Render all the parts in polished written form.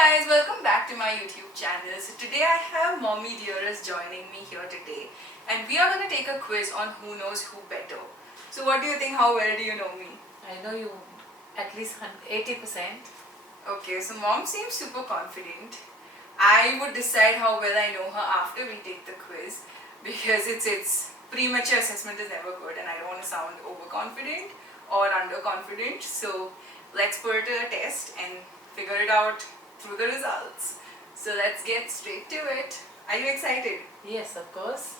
guys, welcome back to my YouTube channel. So today I have Mommy Dearest joining me here today, and we are going to take a quiz on who knows who better. So what do you think? How well do you know me? I know you at least 80%. Okay, so Mom seems super confident. I would decide how well I know her after we take the quiz, because it's premature assessment is never good, and I don't want to sound overconfident or underconfident. So let's put it to a test and figure it out through the results. So let's get straight to it. Are you excited? Yes, of course.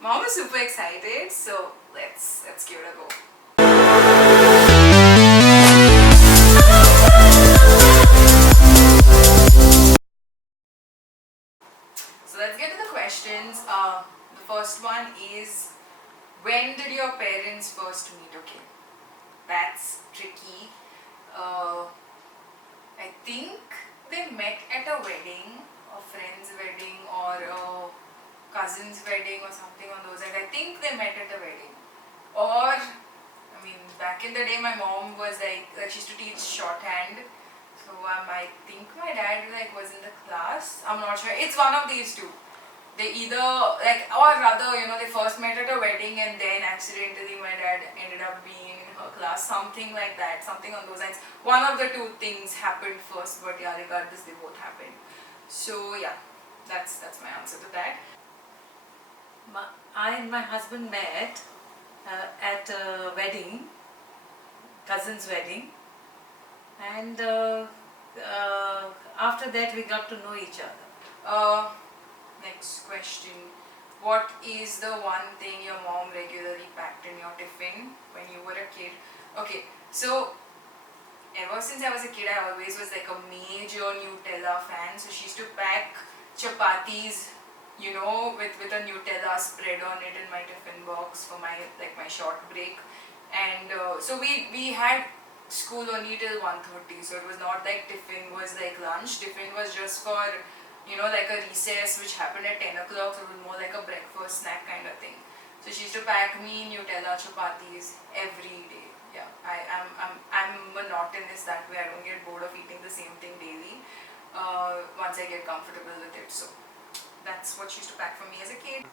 Mom is super excited, so let's give it a go. So let's get to the questions. The first one is, when did your parents first meet? Okay, that's tricky. I think they met at a wedding, a friend's wedding or a cousin's wedding or something on those lines. I think they met at a wedding. Or, I mean, back in the day my mom was like she used to teach shorthand. So I think my dad was in the class. I'm not sure. It's one of these two. They either or rather, they first met at a wedding and then accidentally my dad ended up being in her class, something like that, something on those lines. One of the two things happened first, but yeah, regardless, they both happened. So yeah, that's my answer to that. I and my husband met at a wedding, cousin's wedding, and after that we got to know each other. Next question. What is the one thing your mom regularly packed in your tiffin when you were a kid? Okay, so ever since I was a kid, I always was like a major Nutella fan. So she used to pack chapatis, with a Nutella spread on it in my tiffin box for my short break. And so we had school only till 1:30. So it was not like tiffin was like lunch. Tiffin was just for like a recess which happened at 10 o'clock, so it was more like a breakfast snack kind of thing. So she used to pack me Nutella chapatis every day. Yeah, I'm monotonous that way. I don't get bored of eating the same thing daily once I get comfortable with it. So that's what she used to pack for me as a kid.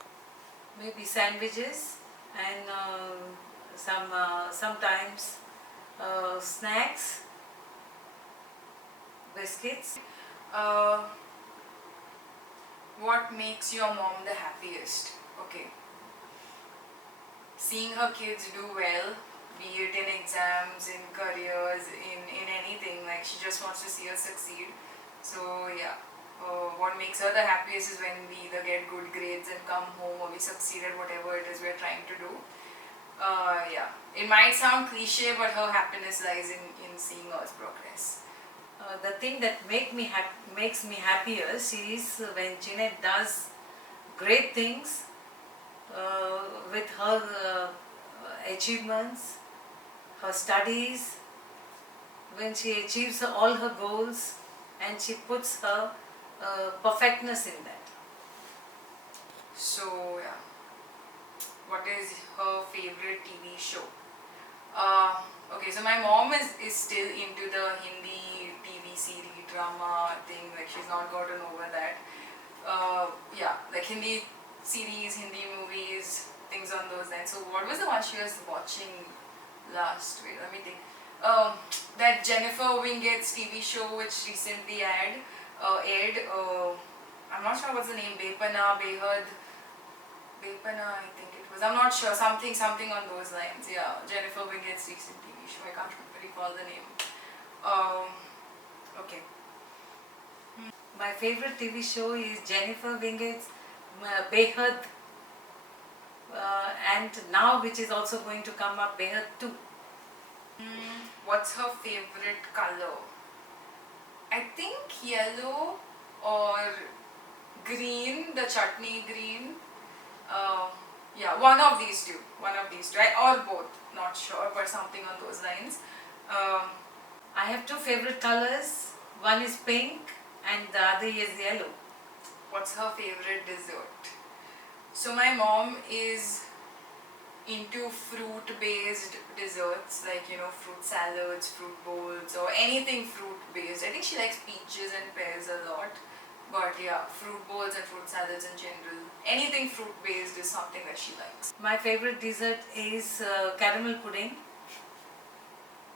Maybe sandwiches and sometimes snacks, biscuits. What makes your mom the happiest? Okay. Seeing her kids do well, be it in exams, in careers, in anything, she just wants to see us succeed. So yeah, what makes her the happiest is when we either get good grades and come home, or we succeed at whatever it is we're trying to do. Yeah, it might sound cliche, but her happiness lies in seeing us progress. The thing that makes me happiest is when Jeanette does great things with her achievements, her studies, when she achieves all her goals and she puts her perfectness in that. So yeah, what is her favorite TV show? Okay, so my mom is still into the Hindi TV series drama thing. She's not gotten over that. Yeah, Hindi series, Hindi movies, things on those lines. So what was the one she was watching last? Wait, let me think. That Jennifer Winget's TV show which recently aired. I'm not sure what's the name. Bepana, Behad. Bepana, I think it was. I'm not sure. Something on those lines. Yeah, Jennifer Winget's recent TV show. I can't recall the name. Okay. My favorite TV show is Jennifer Winget's Behad, and now which is also going to come up, Behad 2. What's her favorite color? I think yellow or green, the chutney green. Yeah, one of these two, or both, not sure, but something on those lines. I have two favorite colors. One is pink and the other is yellow. What's her favorite dessert? So my mom is into fruit-based desserts, like fruit salads, fruit bowls, or anything fruit-based. I think she likes peaches and pears a lot. But yeah, fruit bowls and fruit salads in general. Anything fruit-based is something that she likes. My favorite dessert is caramel pudding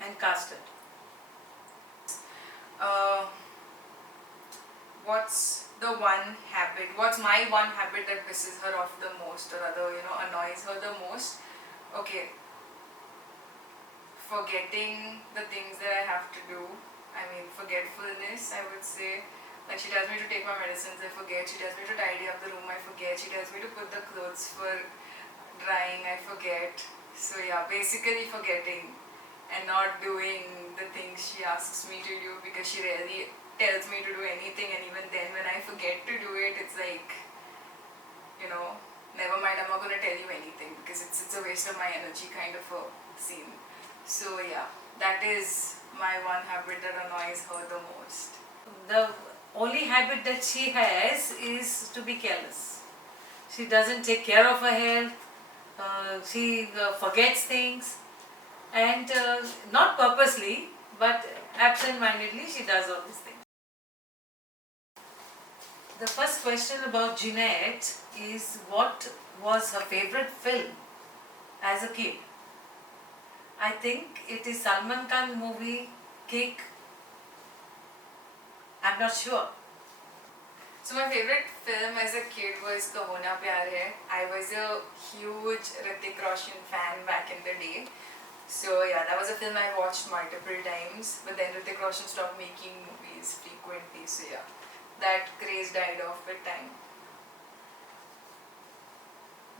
and custard. Uh, what's my one habit that pisses her off the most, or rather, annoys her the most? Okay, forgetting the things that I have to do. I mean, forgetfulness, I would say. Like, she tells me to take my medicines, I forget. She tells me to tidy up the room, I forget. She tells me to put the clothes for drying, I forget. So yeah, basically forgetting and not doing the things she asks me to do, because she rarely tells me to do anything, and even then when I forget to do it, it's like, never mind, I'm not going to tell you anything because it's a waste of my energy kind of a scene. So yeah, that is my one habit that annoys her the most. The only habit that she has is to be careless. She doesn't take care of her health, she forgets things, and not purposely, but absent-mindedly she does all these things. The first question about Jeanette is, what was her favorite film as a kid? I think it is Salman Khan movie Kick. I'm not sure. So my favorite film as a kid was Kaho Na Pyar Hai. I was a huge Hrithik Roshan fan back in the day. So yeah, that was a film I watched multiple times. But then Hrithik Roshan stopped making movies frequently. So yeah, that craze died off with time.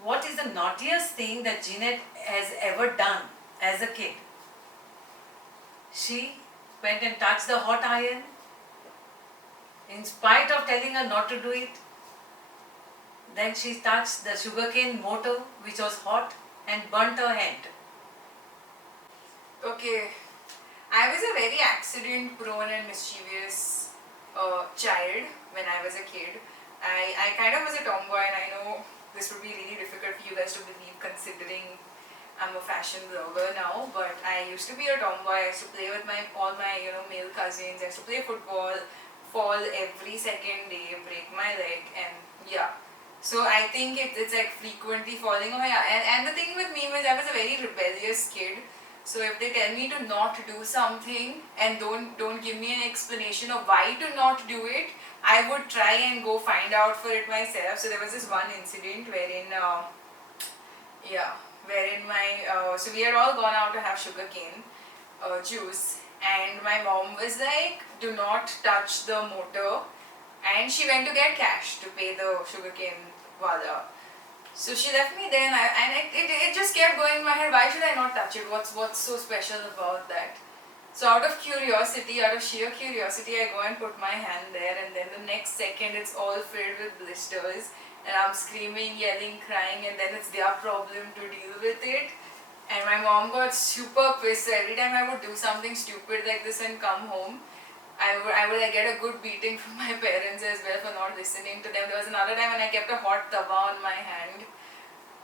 What is the naughtiest thing that Jeanette has ever done as a kid? She went and touched the hot iron in spite of telling her not to do it. Then she touched the sugarcane motor, which was hot, and burnt her hand. Okay, I was a very accident prone and mischievous child when I was a kid. I kind of was a tomboy, and I know this would be really difficult for you guys to believe considering I'm a fashion blogger now, but I used to be a tomboy. I used to play with all my male cousins. I used to play football, fall every second day, break my leg, and yeah. So I think it's like frequently falling. Oh yeah, and the thing with me was I was a very rebellious kid. So if they tell me to not do something and don't give me an explanation of why to not do it, I would try and go find out for it myself. So there was this one incident wherein so we had all gone out to have sugarcane juice, and my mom was like, do not touch the motor, and she went to get cash to pay the sugarcane wala. So she left me there, and it just kept going in my head, why should I not touch it? What's so special about that? So out of sheer curiosity, I go and put my hand there, and then the next second it's all filled with blisters, and I'm screaming, yelling, crying, and then it's their problem to deal with it. And my mom got super pissed. So every time I would do something stupid like this and come home, I would like, get a good beating from my parents as well for not listening to them. There was another time when I kept a hot tawa on my hand.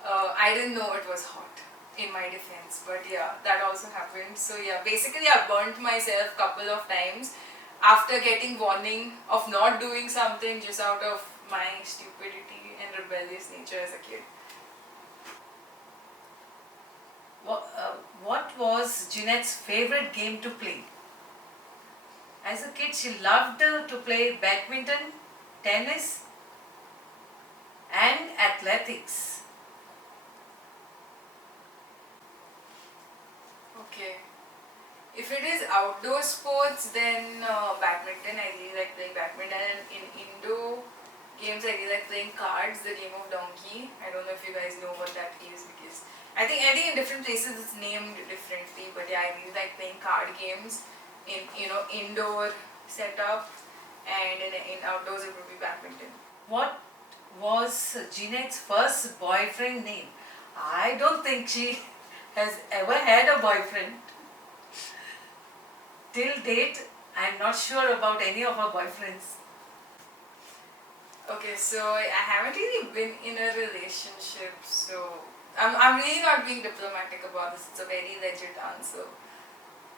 I didn't know it was hot, in my defense, but yeah, that also happened. So yeah, basically I burnt myself couple of times after getting warning of not doing something just out of my stupidity and rebellious nature as a kid. What was Jeanette's favorite game to play? As a kid, she loved to play badminton, tennis, and athletics. Okay. If it is outdoor sports, then badminton. I really like playing badminton. And in indoor games, I really like playing cards, the game of donkey. I don't know if you guys know what that is, because I think in different places it's named differently. But yeah, I really like playing card games in indoor setup, and in outdoors it would be badminton. What was Jeanette's first boyfriend name? I don't think she has ever had a boyfriend. Till date, I'm not sure about any of her boyfriends. Okay, so I haven't really been in a relationship, so I'm really not being diplomatic about this. It's a very legit answer.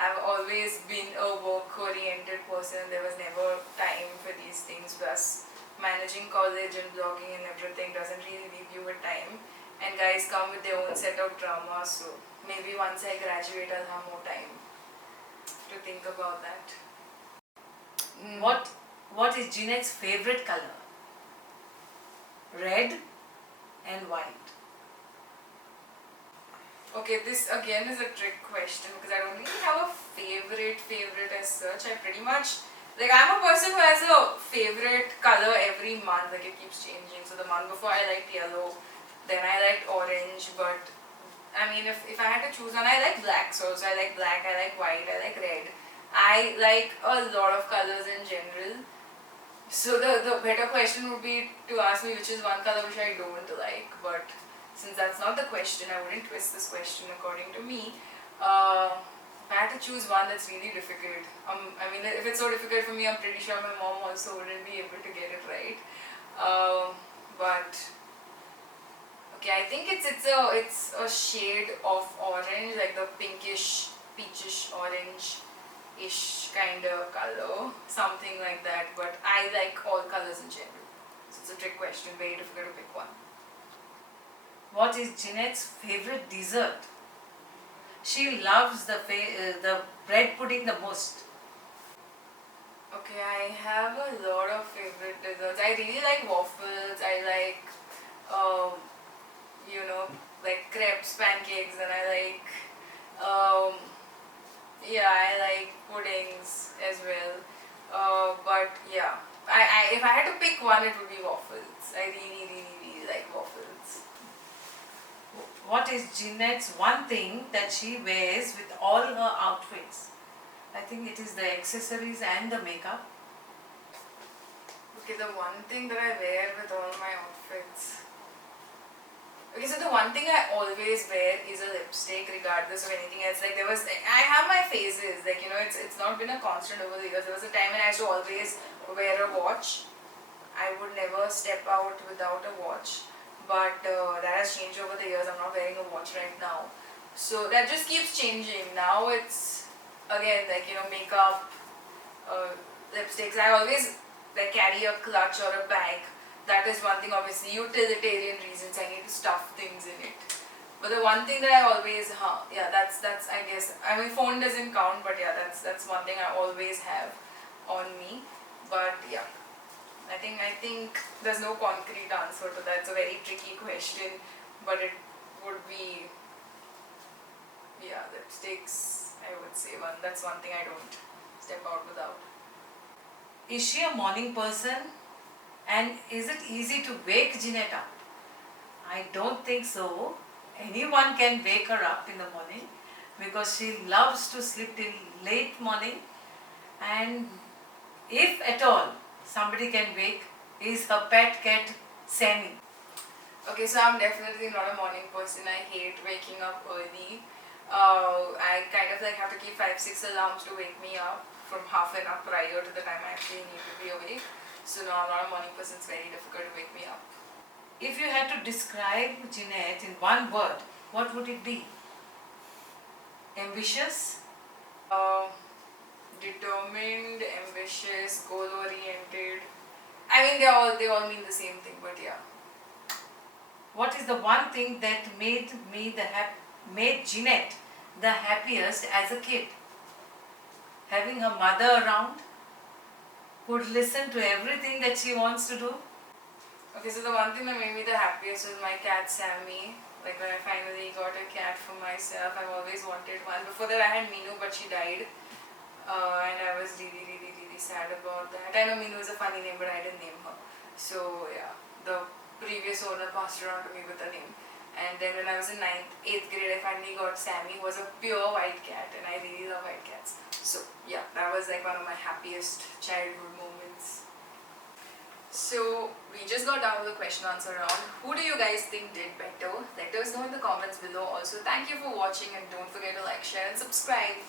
I've always been a work-oriented person. There was never time for these things. Plus, managing college and blogging and everything doesn't really leave you with time. And guys come with their own set of drama. So maybe once I graduate, I'll have more time to think about that. What is Jeanette's favorite color? Red and white. Okay, this again is a trick question because I don't really have a favorite as such. I pretty much, like, I'm a person who has a favorite color every month, like it keeps changing. So the month before I liked yellow, then I liked orange, but I mean if I had to choose one, I like black, so I like black, I like white, I like red. I like a lot of colors in general. So the better question would be to ask me which is one color which I don't like, but since that's not the question, I wouldn't twist this question according to me. If I had to choose one, that's really difficult. I mean, if it's so difficult for me, I'm pretty sure my mom also wouldn't be able to get it right. But okay, I think it's a shade of orange, like the pinkish, peachish orange-ish kind of color, something like that. But I like all colors in general. So it's a trick question, very difficult to pick one. What is Jeanette's favorite dessert? She loves the bread pudding the most. Okay, I have a lot of favorite desserts. I really like waffles. I like, um, like crepes, pancakes, and I like, yeah, I like puddings as well. But yeah, if I had to pick one, it would be waffles. I really like waffles. What is Jeanette's one thing that she wears with all her outfits? I think it is the accessories and the makeup. Okay, the one thing that I wear with all my outfits. Okay, so the one thing I always wear is a lipstick, regardless of anything else. Like I have my phases. Like it's not been a constant over the years. There was a time when I used to always wear a watch. I would never step out without a watch. But that has changed over the years. I'm not wearing a watch right now, so that just keeps changing. Now it's again like makeup, lipsticks. I always like carry a clutch or a bag. That is one thing. Obviously, utilitarian reasons. I need to stuff things in it. But the one thing that I always that's I guess, I mean, phone doesn't count, but yeah, that's one thing I always have on me. But yeah. I think there's no concrete answer to that. It's a very tricky question, but it would be, yeah, lipsticks, I would say one. That's one thing I don't step out without. Is she a morning person? And is it easy to wake Jeanette up? I don't think so. Anyone can wake her up in the morning because she loves to sleep till late morning, and if at all somebody can wake, is her pet cat Sammy. Okay, so I'm definitely not a morning person. I hate waking up early. I kind of like have to keep 5-6 alarms to wake me up from half an hour prior to the time I actually need to be awake. So no, I'm not a morning person. It's very difficult to wake me up. If you had to describe Jeanette in one word, what would it be? Ambitious? Determined, ambitious, goal-oriented. I mean, they all mean the same thing, but yeah. What is the one thing that made Jeanette the happiest as a kid? Having her mother around, could listen to everything that she wants to do. Okay, so the one thing that made me the happiest was my cat Sammy. Like when I finally got a cat for myself, I've always wanted one. Before that I had Minu, but she died. And I was really sad about that. I know Minu is a funny name, but I didn't name her. So yeah, the previous owner passed her on to me with a name. And then when I was in 8th grade, I finally got Sammy, who was a pure white cat, and I really love white cats. So yeah, that was like one of my happiest childhood moments. So we just got down to the question answer round. Who do you guys think did better? Let us know in the comments below. Also, thank you for watching, and don't forget to like, share and subscribe.